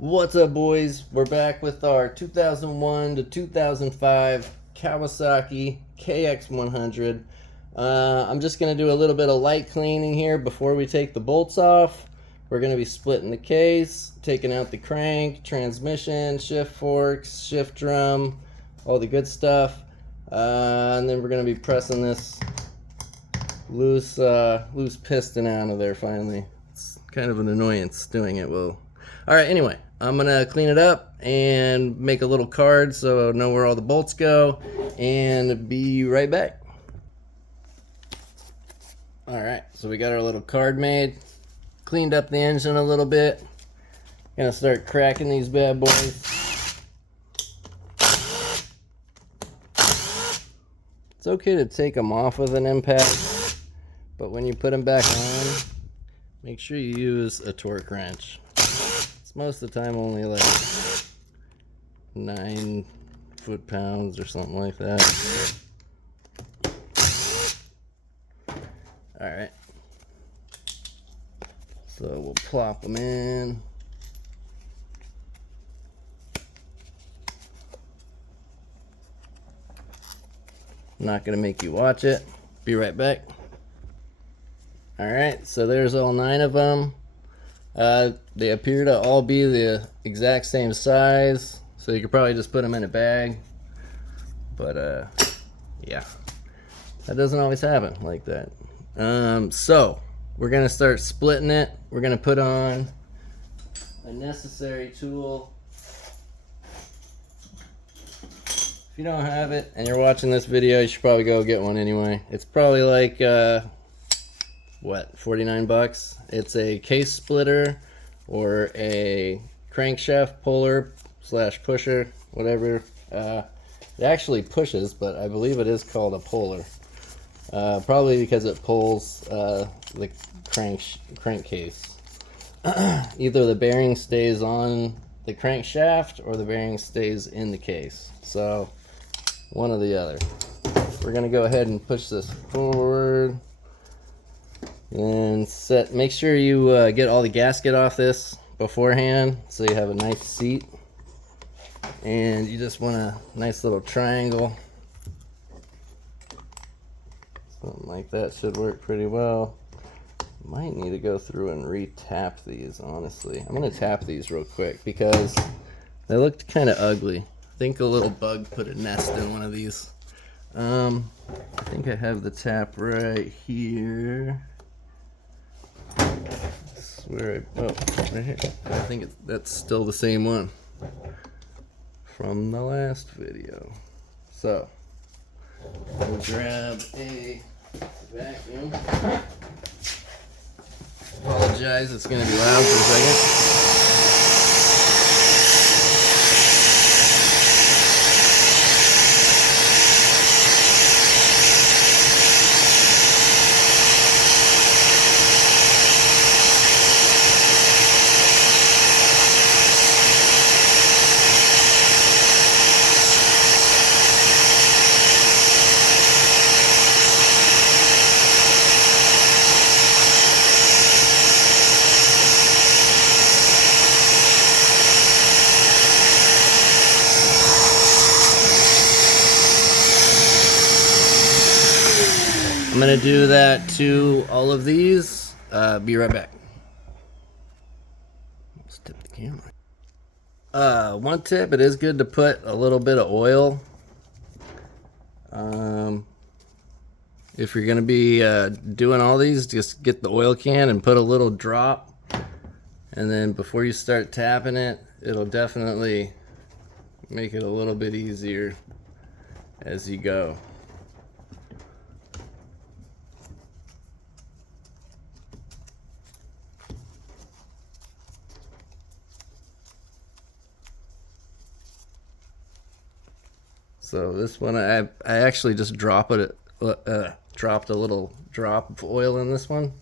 What's up, boys? We're back with our 2001 to 2005 Kawasaki KX100. I'm just going to do a little bit of light cleaning here before we take the bolts off. We're going to be splitting the case, taking out the crank, transmission, shift forks, shift drum, all the good stuff. And then we're going to be pressing this loose piston out of there finally. It's kind of an annoyance doing it. Well, alright, anyway, I'm gonna clean it up and make a little card so I know where all the bolts go, and be right back. Alright, so we got our little card made, cleaned up the engine a little bit. Gonna start cracking these bad boys. It's okay to take them off with an impact, but when you put them back on, make sure you use a torque wrench. It's most of the time only like 9 foot-pounds or something like that. Alright. So we'll plop them in. I'm not going to make you watch it. Be right back. Alright, so there's all 9 of them. They appear to all be the exact same size, so you could probably just put them in a bag. But yeah, that doesn't always happen like that. So we're gonna start splitting it. We're gonna put on a necessary tool. If you don't have it and you're watching this video, you should probably go get one anyway. It's probably like what, 49 bucks? It's a case splitter or a crankshaft puller / pusher, whatever. It actually pushes, but I believe it is called a puller. Probably because it pulls the crankcase. Either the bearing stays on the crankshaft or the bearing stays in the case. So one or the other. We're gonna go ahead and push this forward. And make sure you get all the gasket off this beforehand so you have a nice seat. And you just want a nice little triangle. Something like that should work pretty well. Might need to go through and re-tap these, honestly. I'm going to tap these real quick because they looked kind of ugly. I think a little bug put a nest in one of these. I think I have the tap right here. Right here. I think that's still the same one from the last video. So we'll grab a vacuum. Apologize, it's going to be loud for a second. I'm going to do that to all of these. Be right back. Let's tip the camera. One tip, it is good to put a little bit of oil. If you're going to be doing all these, just get the oil can and put a little drop. And then before you start tapping it, it'll definitely make it a little bit easier as you go. So this one, I actually just dropped a little drop of oil in this one.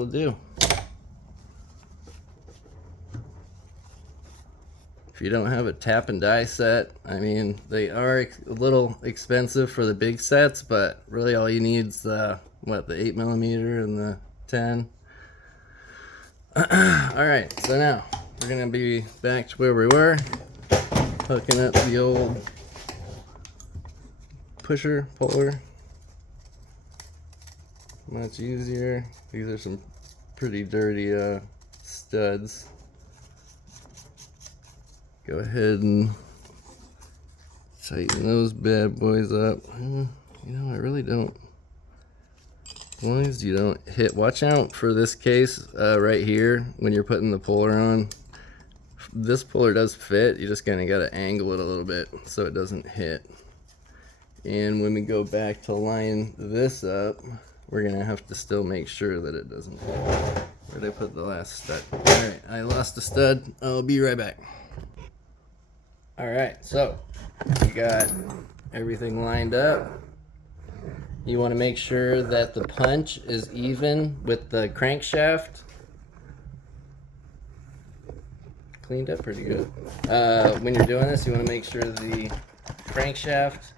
that'll do. If you don't have a tap and die set, I mean, they are a little expensive for the big sets, but really all you need is the 8mm and the 10. Alright, so now we're going to be back to where we were, hooking up the old pusher, puller. Much easier. These are some pretty dirty studs. Go ahead and tighten those bad boys up. You know, I really don't. As long as you don't hit. Watch out for this case right here when you're putting the puller on. This puller does fit. You just kind of got to angle it a little bit so it doesn't hit. And when we go back to line this up, we're going to have to still make sure that it doesn't hit. Where did I put the last stud? Alright, I lost a stud. I'll be right back. Alright, so you got everything lined up. You want to make sure that the punch is even with the crankshaft. Cleaned up pretty good. When you're doing this, you want to make sure the crankshaft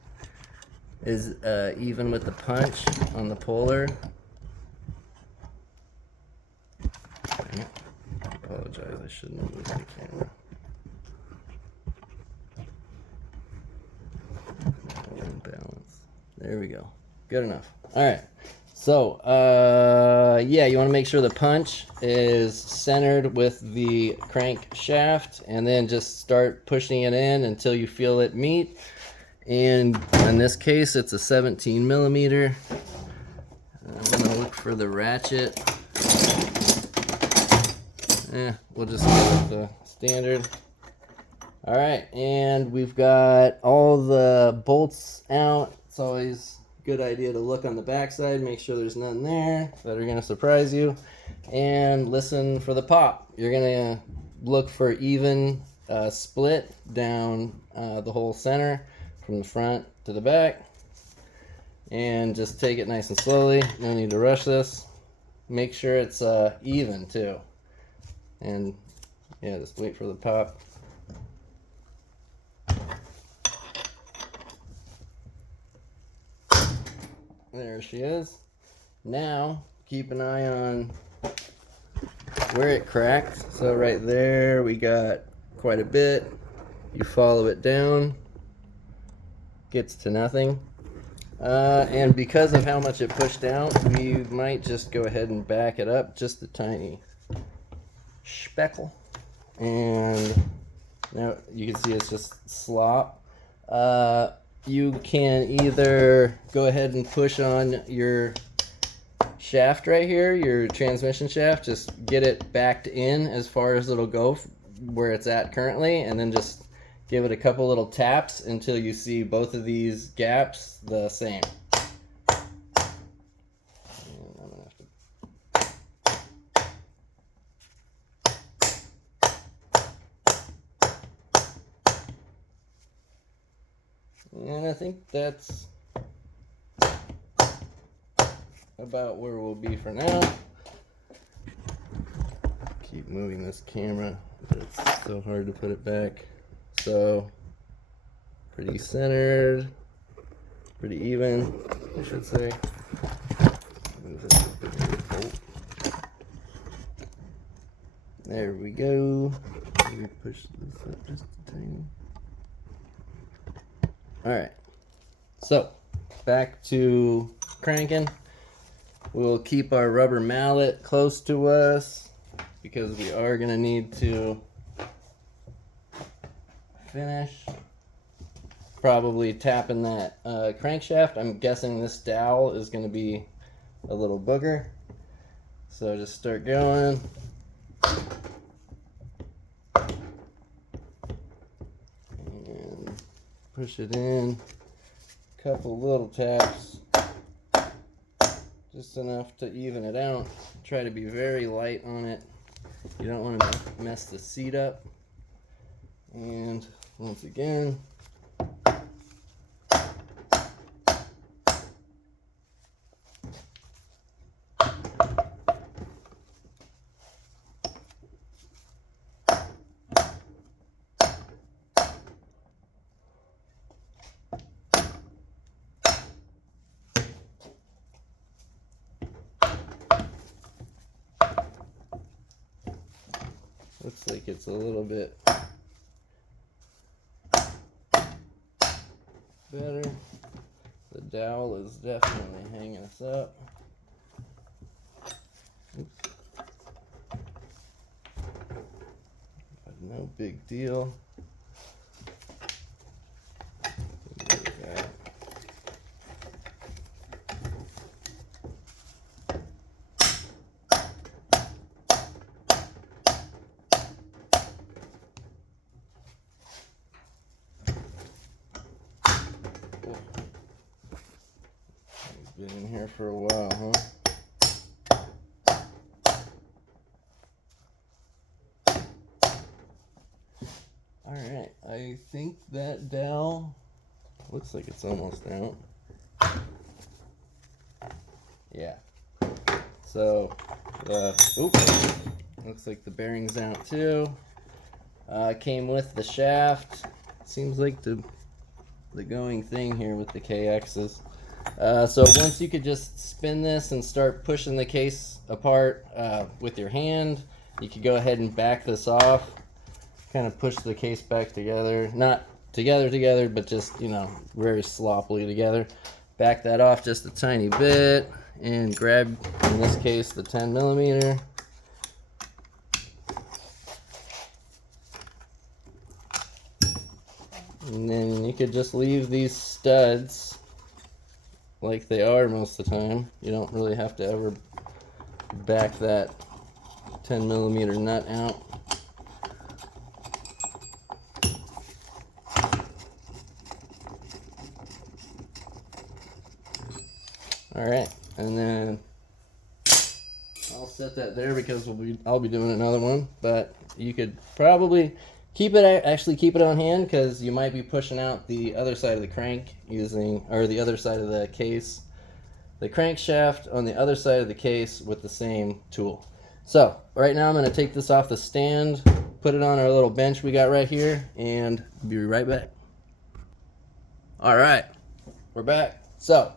is even with the punch on the puller. I apologize, I shouldn't have moved the camera. Balance. There we go. Good enough. Alright. So, yeah, you want to make sure the punch is centered with the crankshaft, and then just start pushing it in until you feel it meet. And in this case, it's a 17mm. I'm going to look for the ratchet. We'll just go with the standard. Alright, and we've got all the bolts out. It's always a good idea to look on the backside, make sure there's nothing there that are going to surprise you. And listen for the pop. You're going to look for even split down the whole center from the front to the back. And just take it nice and slowly. No need to rush this. Make sure it's even too. And yeah, just wait for the pop. There she is. Now, keep an eye on where it cracked. So right there, we got quite a bit. You follow it down, gets to nothing. And because of how much it pushed out, we might just go ahead and back it up just a tiny speckle. And now you can see it's just slop. You can either go ahead and push on your shaft right here, your transmission shaft, just get it backed in as far as it'll go where it's at currently, and then just give it a couple little taps until you see both of these gaps the same. And I think that's about where we'll be for now. Keep moving this camera, but it's so hard to put it back. So, pretty centered, pretty even, I should say. Move this a bit bolt. There we go. Maybe push this up just a tiny. Alright, so back to cranking. We'll keep our rubber mallet close to us because we are going to need to finish. Probably tapping that crankshaft. I'm guessing this dowel is going to be a little booger. So just start going. Push it in, couple little taps, just enough to even it out. Try to be very light on it. You don't want to mess the seat up. And once again, Looks like it's a little bit better. The dowel is definitely hanging us up. Oops. But no big deal. Been in here for a while, huh? Alright, I think that dowel looks like it's almost out. Yeah. So, oops. Looks like the bearing's out too. Came with the shaft. Seems like the going thing here with the KXs. So once you could just spin this and start pushing the case apart with your hand, you could go ahead and back this off, kind of push the case back together, not together, but just, you know, very sloppily together. Back that off just a tiny bit and grab, in this case, the 10mm. And then you could just leave these studs like they are most of the time. You don't really have to ever back that 10mm nut out. Alright, and then I'll set that there because I'll be doing another one, but you could probably keep it on hand because you might be pushing out the other side of the crank or the other side of the case, the crankshaft on the other side of the case with the same tool. So right now I'm going to take this off the stand, put it on our little bench we got right here, and be right back. Alright, we're back. So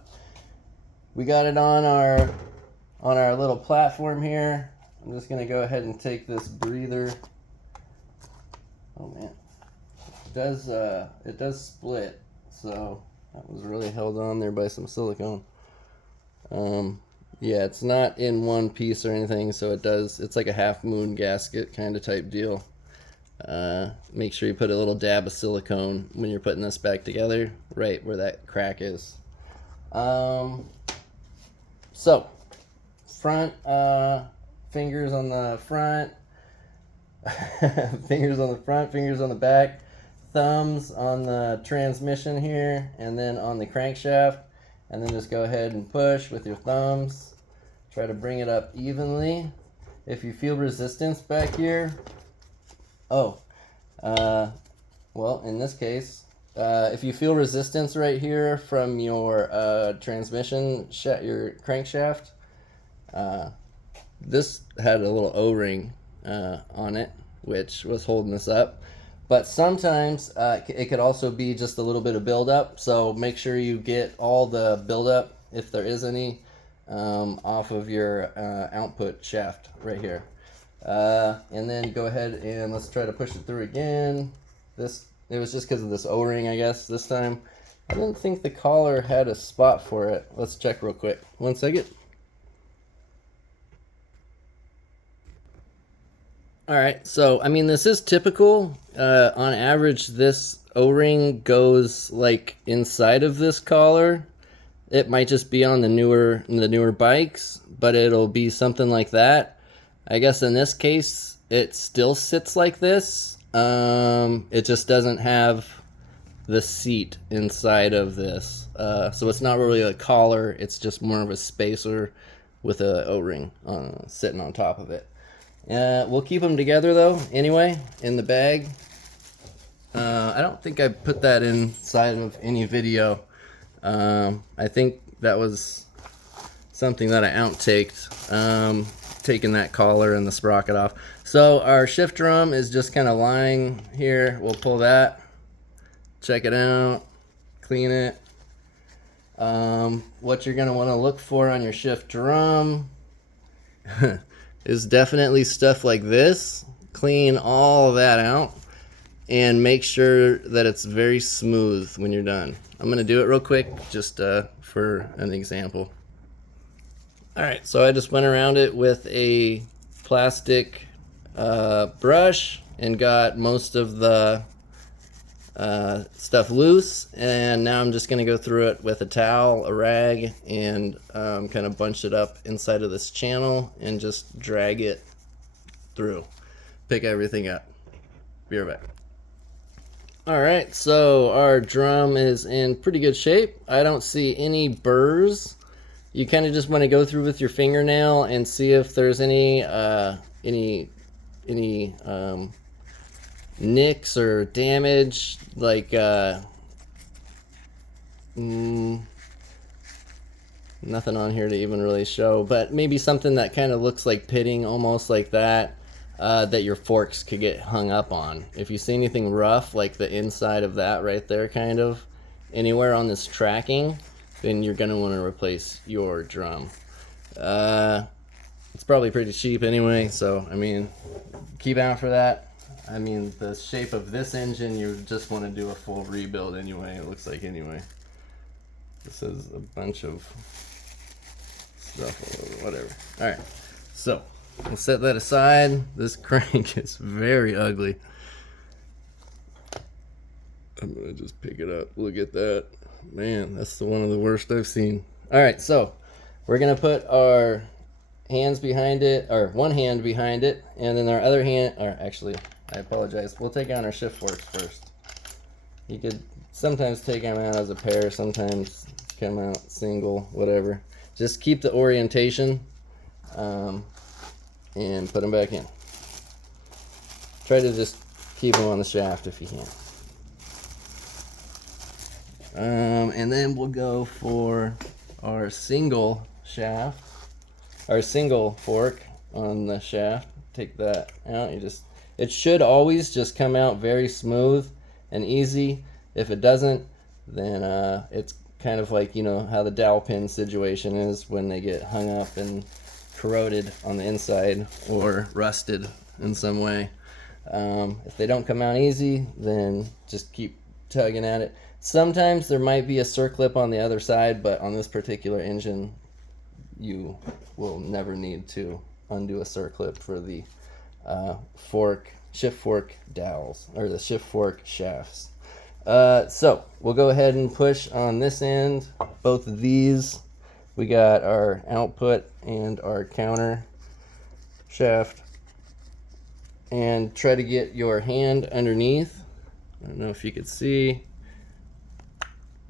we got it on our little platform here. I'm just going to go ahead and take this breather. Oh man, it does split, so that was really held on there by some silicone. Yeah, it's not in one piece or anything, so it's like a half moon gasket kind of type deal. Make sure you put a little dab of silicone when you're putting this back together, right where that crack is. So front, fingers on the front, fingers on the front, fingers on the back, thumbs on the transmission here, and then on the crankshaft, and then just go ahead and push with your thumbs. Try to bring it up evenly. If you feel resistance back here, well, in this case, if you feel resistance right here from your transmission, your crankshaft, this had a little O-ring on it, which was holding this up. But sometimes it could also be just a little bit of buildup, so make sure you get all the buildup, if there is any, off of your output shaft right here. And then go ahead and let's try to push it through again. It was just because of this O-ring, I guess, this time. I didn't think the collar had a spot for it. Let's check real quick. 1 second. Alright, so, I mean, this is typical. On average, this O-ring goes, like, inside of this collar. It might just be on the newer bikes, but it'll be something like that. I guess in this case, it still sits like this. It just doesn't have the seat inside of this. So it's not really a collar, it's just more of a spacer with a O-ring sitting on top of it. We'll keep them together though, anyway, in the bag. I don't think I put that inside of any video. I think that was something that I outtaked, taking that collar and the sprocket off. So our shift drum is just kind of lying here. We'll pull that, check it out, clean it. What you're going to want to look for on your shift drum is definitely stuff like this. clean all of that out and make sure that it's very smooth when you're done. I'm gonna do it real quick just for an example. Alright, so I just went around it with a plastic brush and got most of the stuff loose, and now I'm just going to go through it with a towel, a rag, and kind of bunch it up inside of this channel and just drag it through. Pick everything up. Be right back. Alright, so our drum is in pretty good shape. I don't see any burrs. You kind of just want to go through with your fingernail and see if there's any nicks or damage, like nothing on here to even really show, but maybe something that kind of looks like pitting, almost like that, that your forks could get hung up on. If you see anything rough, like the inside of that right there, kind of anywhere on this tracking, then you're going to want to replace your drum. It's probably pretty cheap anyway, so I mean, keep out for that. I mean, the shape of this engine, you just want to do a full rebuild anyway, it looks like anyway. This is a bunch of stuff all over, whatever. Alright, so we'll set that aside. This crank is very ugly. I'm going to just pick it up. Look at that. Man, that's one of the worst I've seen. Alright, so we're going to put our hands behind it, or one hand behind it, and then our other hand, or actually, I apologize, we'll take out our shift forks first. You could sometimes take them out as a pair, sometimes come out single, whatever. Just keep the orientation and put them back in. Try to just keep them on the shaft if you can. And then we'll go for our single shaft, our single fork on the shaft. Take that out. It should always just come out very smooth and easy. If it doesn't, then it's kind of like, you know, how the dowel pin situation is when they get hung up and corroded on the inside or rusted in some way. If they don't come out easy, then just keep tugging at it. Sometimes there might be a circlip on the other side, but on this particular engine, you will never need to undo a circlip for the shift fork dowels, or the shift fork shafts. So we'll go ahead and push on this end, both of these. We got our output and our counter shaft, and try to get your hand underneath. I don't know if you could see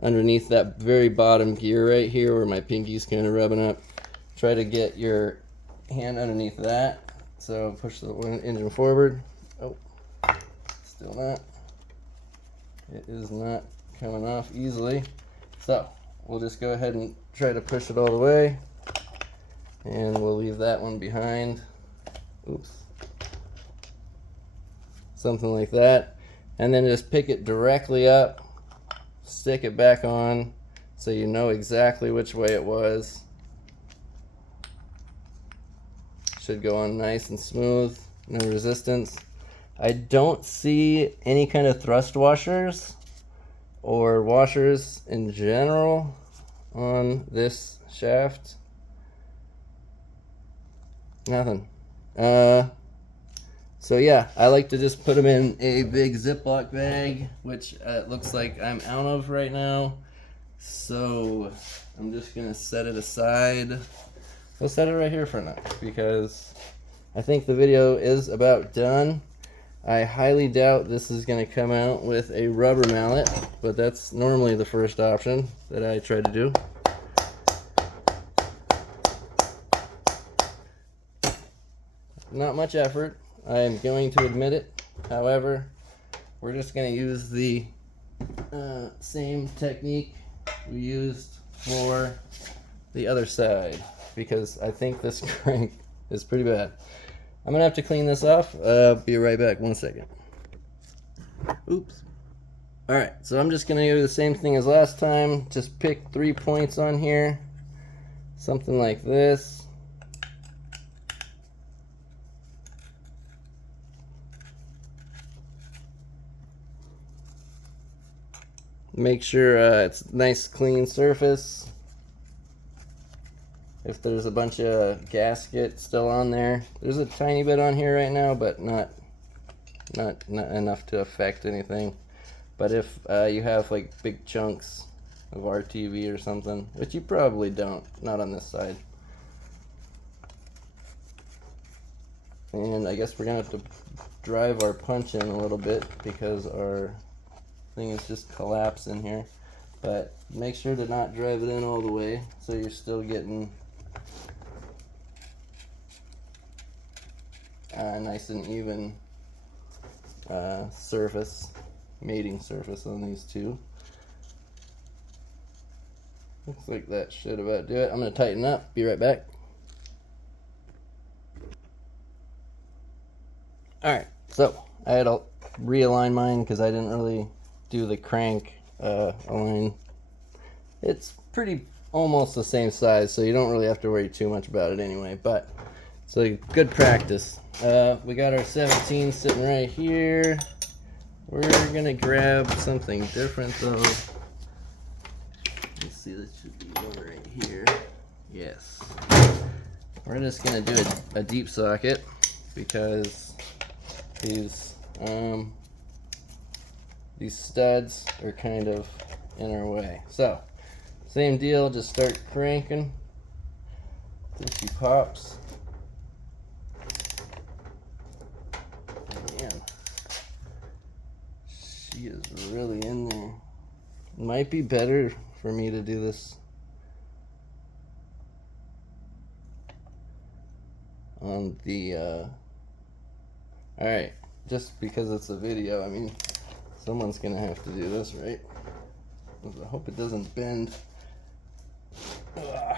underneath that very bottom gear right here where my pinky's kind of rubbing up. Try to get your hand underneath that. So push the engine forward. Oh, still not. It is not coming off easily. So we'll just go ahead and try to push it all the way, and we'll leave that one behind. Oops. Something like that. And then just pick it directly up, stick it back on so you know exactly which way it was. Should go on nice and smooth, no resistance. I don't see any kind of thrust washers or washers in general on this shaft. Nothing. So yeah, I like to just put them in a big Ziploc bag, which it looks like I'm out of right now. So I'm just gonna set it aside. We'll set it right here for now because I think the video is about done. I highly doubt this is going to come out with a rubber mallet, but that's normally the first option that I try to do. Not much effort, I am going to admit it. However, we're just going to use the same technique we used for the other side, because I think this crank is pretty bad. I'm going to have to clean this off. Be right back, 1 second. Oops. Alright, so I'm just going to do the same thing as last time. Just pick 3 points on here. Something like this. Make sure it's nice clean surface. If there's a bunch of gasket still on there, there's a tiny bit on here right now, but not enough to affect anything. But if you have like big chunks of RTV or something, which you probably don't, not on this side. And I guess we're gonna have to drive our punch in a little bit because our thing is just collapsing here. But make sure to not drive it in all the way so you're still getting nice and even surface, mating surface on these two. Looks like that should about do it. I'm going to tighten up. Be right back. Alright, so I had to realign mine because I didn't really do the crank align. It's pretty almost the same size, so you don't really have to worry too much about it anyway, but it's a good practice. We got our 17 sitting right here. We're gonna grab something different though. Let's see, this should be one right here. Yes. We're just gonna do a deep socket because these studs are kind of in our way. So, same deal, just start cranking till she pops. Man, she is really in there. Might be better for me to do this on the alright, just because it's a video, I mean, someone's gonna have to do this, right? I hope it doesn't bend. Ugh.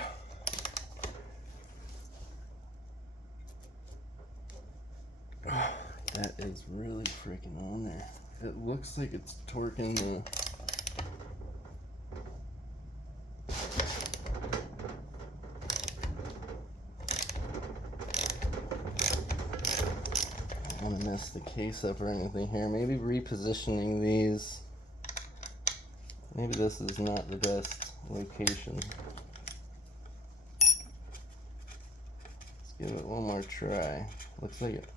That is really freaking on there. It looks like it's torquing the... I don't want to mess the case up or anything here. Maybe repositioning these. Maybe this is not the best location. Let's give it one more try. Looks like it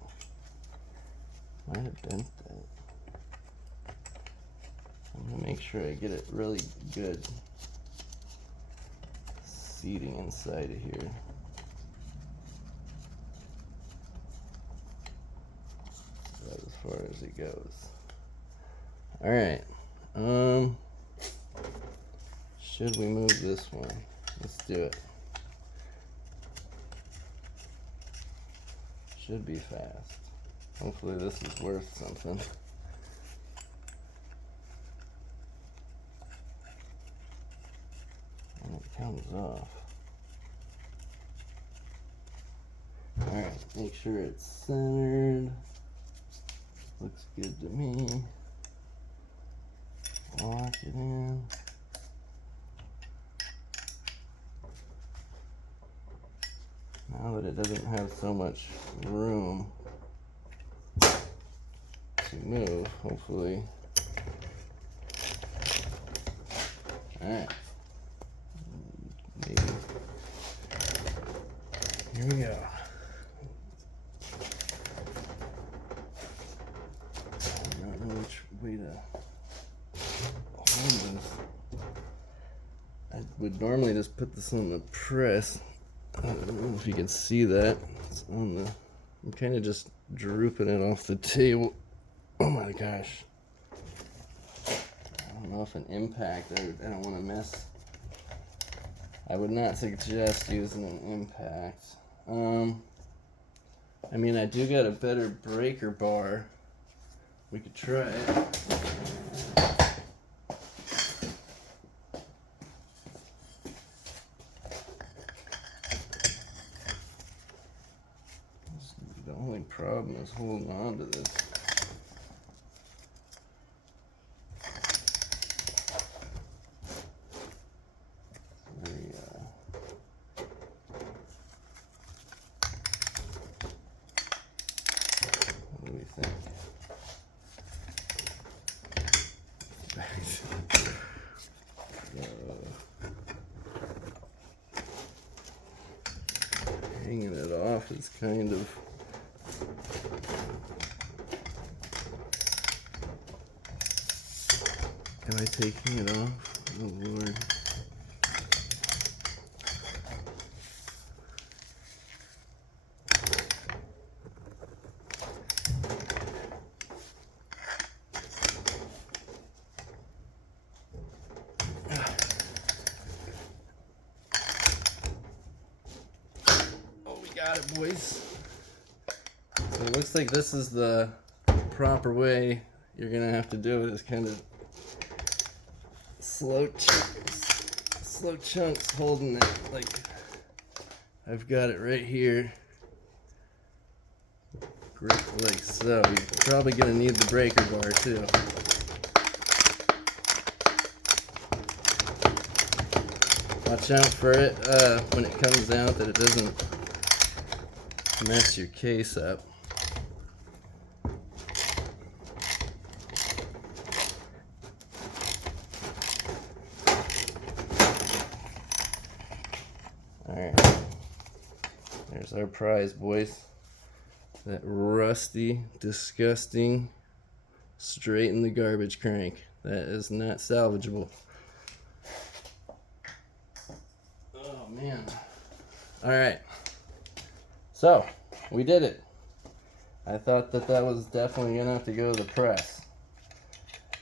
might have bent that. I'm gonna make sure I get it really good seating inside of here. That's as far as it goes. All right. Should we move this one? Let's do it. Should be fast. Hopefully this is worth something. And it comes off. Alright, make sure it's centered. Looks good to me. Lock it in. Now that it doesn't have so much room to move, hopefully. Alright. Maybe. Here we go. I don't know which way to hold this. I would normally just put this on the press. I don't know if you can see that. It's on the... I'm kind of just drooping it off the table. Oh my gosh. I don't know if an impact, I don't want to mess. I would not suggest using an impact. I mean, I do got a better breaker bar. We could try it. The only problem is holding on to this. What do we think? hanging it off is kind of... Am I taking it off? Oh Lord. Got it, boys. So it looks like this is the proper way you're gonna have to do it, is kind of slow chunks holding it. Like I've got it right here, grip like so. You're probably gonna need the breaker bar too. Watch out for it when it comes out, that it doesn't mess your case up. Alright, there's our prize, boys. That rusty, disgusting, straight in the garbage crank. That is not salvageable. Oh man. Alright. So, we did it. I thought that was definitely gonna have to go to the press.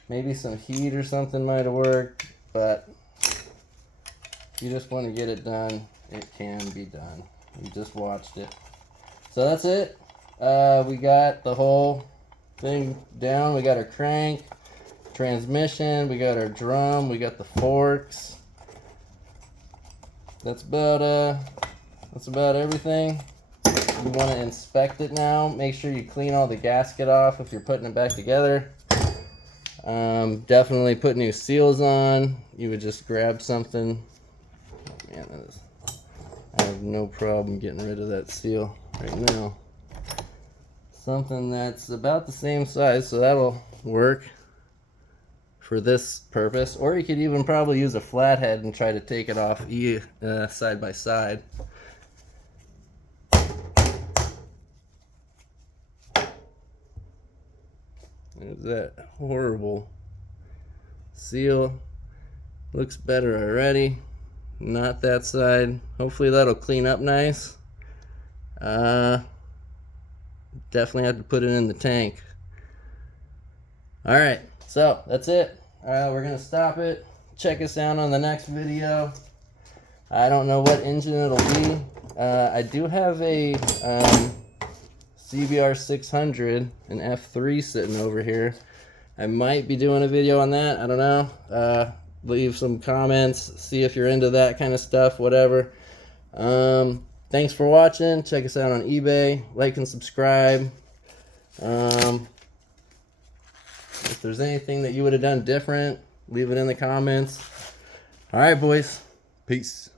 Maybe some heat or something might have worked, but if you just want to get it done, it can be done. We just watched it. So that's it. We got the whole thing down. We got our crank, transmission, we got our drum, we got the forks. That's about everything. You want to inspect it now. Make sure you clean all the gasket off if you're putting it back together. Definitely put new seals on. You would just grab something. Man, I have no problem getting rid of that seal right now. Something that's about the same size, so that'll work for this purpose. Or you could even probably use a flathead and try to take it off side by side. There's that horrible seal. Looks better already. Not that side. Hopefully that'll clean up nice. Definitely have to put it in the tank. Alright, so that's it. We're going to stop it. Check us out on the next video. I don't know what engine it'll be. I do have a CBR 600, an F3 sitting over here. I might be doing a video on that. I don't know. Leave some comments. See if you're into that kind of stuff, whatever. Thanks for watching. Check us out on eBay. Like and subscribe. If there's anything that you would have done different, leave it in the comments. All right, boys. Peace.